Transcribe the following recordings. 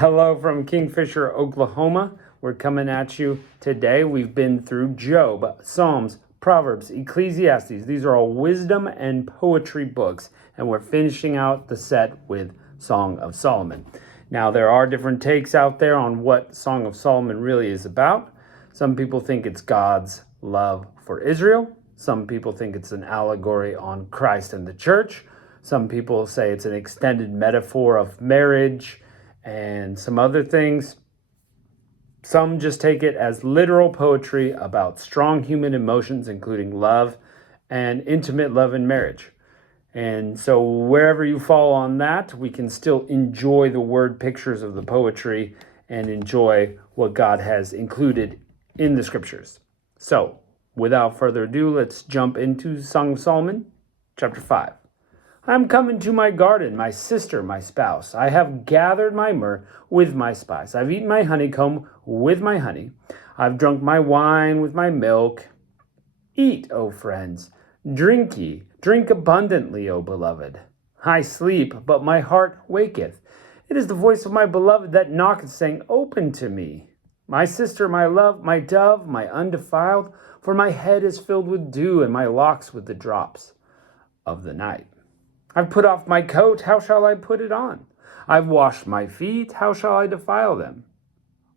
Hello from Kingfisher, Oklahoma. We're coming at you today. We've been through Job, Psalms, Proverbs, Ecclesiastes. These are all wisdom and poetry books, and we're finishing out the set with Song of Solomon. Now, there are different takes out there on what Song of Solomon really is about. Some people think it's God's love for Israel. Some people think it's an allegory on Christ and the church. Some people say it's an extended metaphor of marriage and some other things. Some just take it as literal poetry about strong human emotions, including love and intimate love in marriage. And so wherever you fall on that, we can still enjoy the word pictures of the poetry and enjoy what God has included in the scriptures. So without further ado, let's jump into Song of Solomon, chapter 5. I'm come into my garden, my sister, my spouse. I have gathered my myrrh with my spice. I've eaten my honeycomb with my honey. I've drunk my wine with my milk. Eat, O friends. Drink ye. Drink abundantly, O beloved. I sleep, but my heart waketh. It is the voice of my beloved that knocketh, saying, Open to me. My sister, my love, my dove, my undefiled, for my head is filled with dew, and my locks with the drops of the night. I've put off my coat, how shall I put it on? I've washed my feet, how shall I defile them?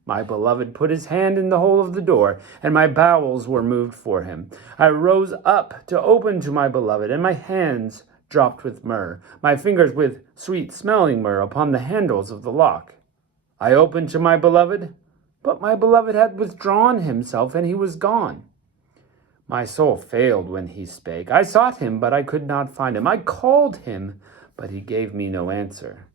My beloved put his hand in the hole of the door, and my bowels were moved for him. I rose up to open to my beloved, and my hands dropped with myrrh, my fingers with sweet-smelling myrrh upon the handles of the lock. I opened to my beloved, but my beloved had withdrawn himself, and he was gone. My soul failed when he spake. I sought him, but I could not find him. I called him, but he gave me no answer.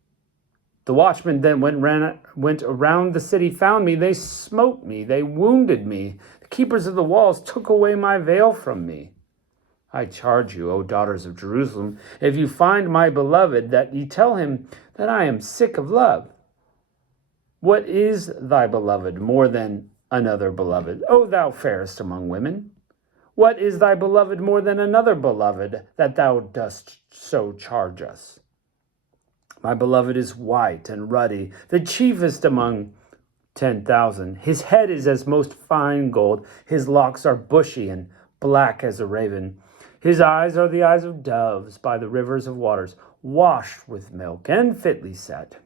The watchmen then went around the city, found me. They smote me. They wounded me. The keepers of the walls took away my veil from me. I charge you, O daughters of Jerusalem, if you find my beloved, that ye tell him that I am sick of love. What is thy beloved more than another beloved, O thou fairest among women? What is thy beloved more than another beloved, that thou dost so charge us? My beloved is white and ruddy, the chiefest among 10,000. His head is as most fine gold. His locks are bushy and black as a raven. His eyes are the eyes of doves by the rivers of waters, washed with milk and fitly set.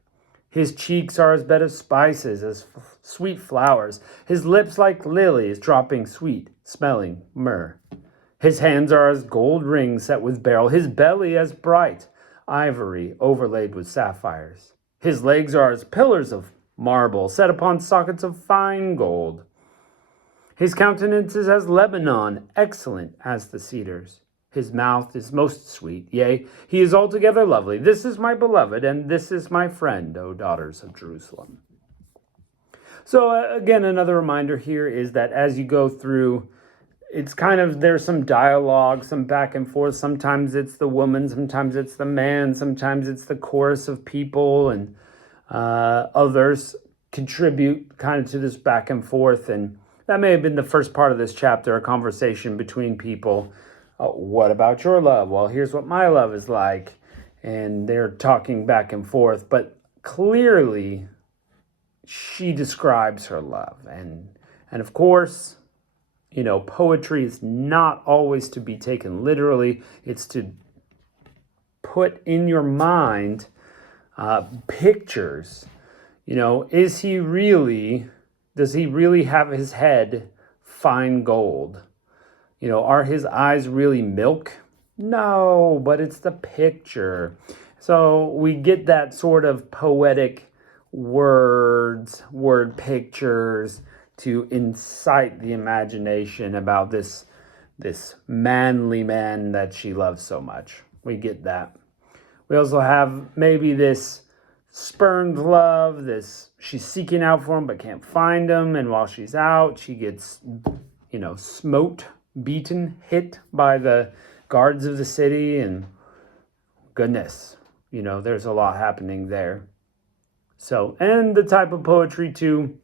His cheeks are as bed of spices, as sweet flowers. His lips like lilies, dropping sweet-smelling myrrh. His hands are as gold rings set with beryl. His belly as bright ivory overlaid with sapphires. His legs are as pillars of marble set upon sockets of fine gold. His countenance is as Lebanon, excellent as the cedars. His mouth is most sweet, yea, he is altogether lovely. This is my beloved, and this is my friend, O daughters of Jerusalem. So again, another reminder here is that as you go through, it's kind of, there's some dialogue, some back and forth. Sometimes it's the woman, sometimes it's the man, sometimes it's the chorus of people, and others contribute kind of to this back and forth. And that may have been the first part of this chapter, a conversation between people. What about your love? Well, here's what my love is like. And they're talking back and forth. But clearly, she describes her love. And of course, you know, poetry is not always to be taken literally. It's to put in your mind pictures. You know, does he really have his head fine gold? You know, are his eyes really milk? No, but it's the picture. So we get that sort of poetic word pictures to incite the imagination about this manly man that she loves so much. We get that. We also have maybe this spurned love, she's seeking out for him but can't find him, and while she's out, she gets, you know, smote, beaten, hit by the guards of the city, and goodness, you know, there's a lot happening there. So, and the type of poetry too,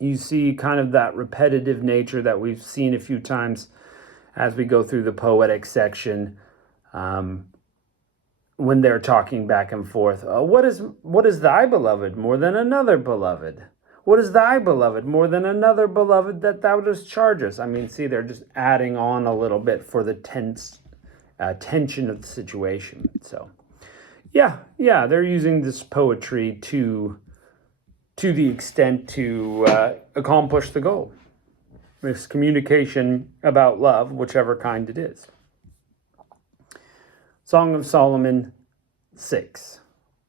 you see kind of that repetitive nature that we've seen a few times as we go through the poetic section. when they're talking back and forth. What is thy beloved more than another beloved? What is thy beloved more than another beloved that thou dost charge us? I mean, see, they're just adding on a little bit for the tension of the situation. So, yeah, they're using this poetry to the extent to accomplish the goal. This communication about love, whichever kind it is. Song of Solomon 6.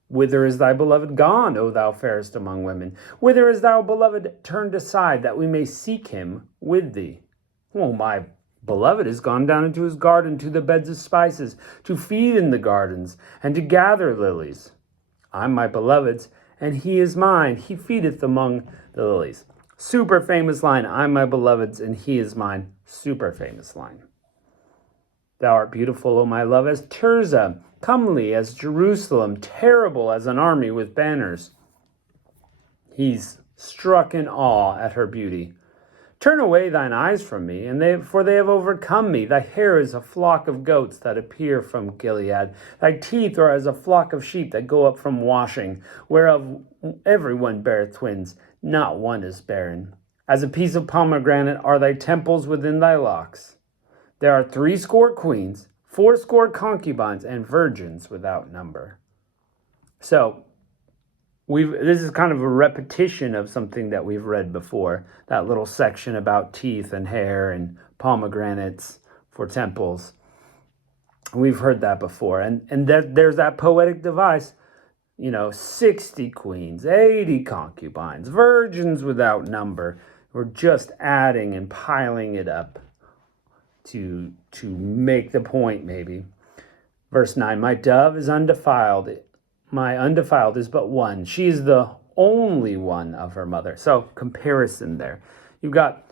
Whither is thy beloved gone, O thou fairest among women? Whither is thou beloved turned aside, that we may seek him with thee? Oh, my beloved is gone down into his garden, to the beds of spices, to feed in the gardens, and to gather lilies. I'm my beloved's, and he is mine. He feedeth among the lilies. Super famous line. I'm my beloved's, and he is mine. Super famous line. Thou art beautiful, O my love, as Tirzah, comely as Jerusalem, terrible as an army with banners. He's struck in awe at her beauty. Turn away thine eyes from me, for they have overcome me. Thy hair is a flock of goats that appear from Gilead. Thy teeth are as a flock of sheep that go up from washing, whereof every one beareth twins, not one is barren. As a piece of pomegranate are thy temples within thy locks. There are 80 queens, 80 concubines, and virgins without number. So, this is kind of a repetition of something that we've read before. That little section about teeth and hair and pomegranates for temples. We've heard that before. And there's that poetic device, 60 queens, 80 concubines, virgins without number. We're just adding and piling it up to make the point, maybe. Verse 9, my dove is undefiled. My undefiled is but one. She is the only one of her mother. So, comparison there. You've got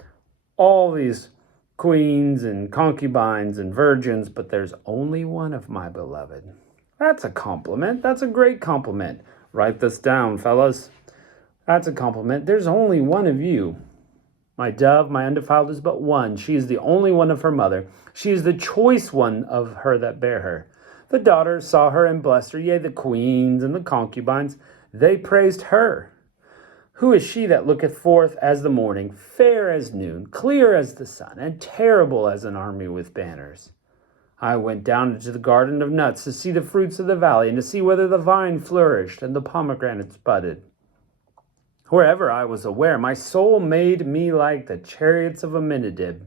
all these queens and concubines and virgins, but there's only one of my beloved. That's a compliment. That's a great compliment. Write this down, fellas. That's a compliment. There's only one of you. My dove, my undefiled is but one. She is the only one of her mother. She is the choice one of her that bare her. The daughters saw her and blessed her, yea, the queens and the concubines, they praised her. Who is she that looketh forth as the morning, fair as noon, clear as the sun, and terrible as an army with banners? I went down into the garden of nuts to see the fruits of the valley, and to see whether the vine flourished and the pomegranates budded. Wherever I was aware, my soul made me like the chariots of Aminadab.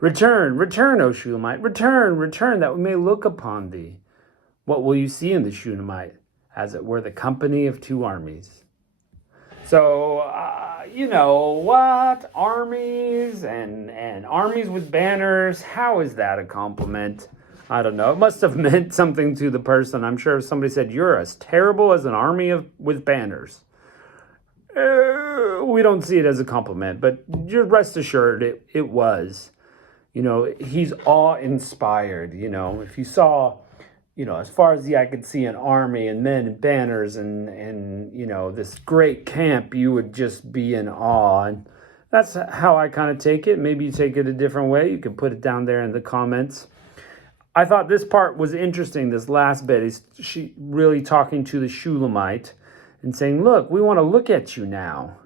Return, return, O Shulamite, return, that we may look upon thee. What will you see in the Shunammite? As it were the company of 2 armies. So, what? Armies and armies with banners. How is that a compliment? I don't know. It must have meant something to the person. I'm sure if somebody said, you're as terrible as an army with banners. We don't see it as a compliment, but just rest assured it was. He's awe-inspired. If you saw, as far as the eye could see an army and men and banners and this great camp, you would just be in awe. And that's how I kind of take it. Maybe you take it a different way. You can put it down there in the comments. I thought this part was interesting, this last bit. She really talking to the Shulamite and saying, look, we want to look at you now.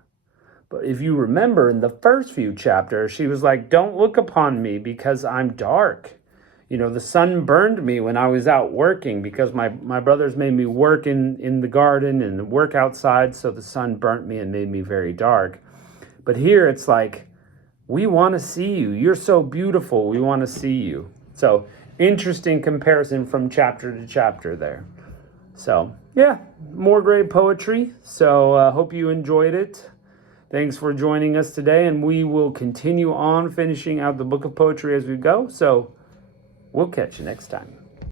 But if you remember in the first few chapters, she was like, don't look upon me because I'm dark. The sun burned me when I was out working because my brothers made me work in the garden and work outside. So the sun burnt me and made me very dark. But here it's like, we want to see you. You're so beautiful. We want to see you. So interesting comparison from chapter to chapter there. So, yeah, more great poetry. So, hope you enjoyed it. Thanks for joining us today, and we will continue on finishing out the book of poetry as we go. So, we'll catch you next time.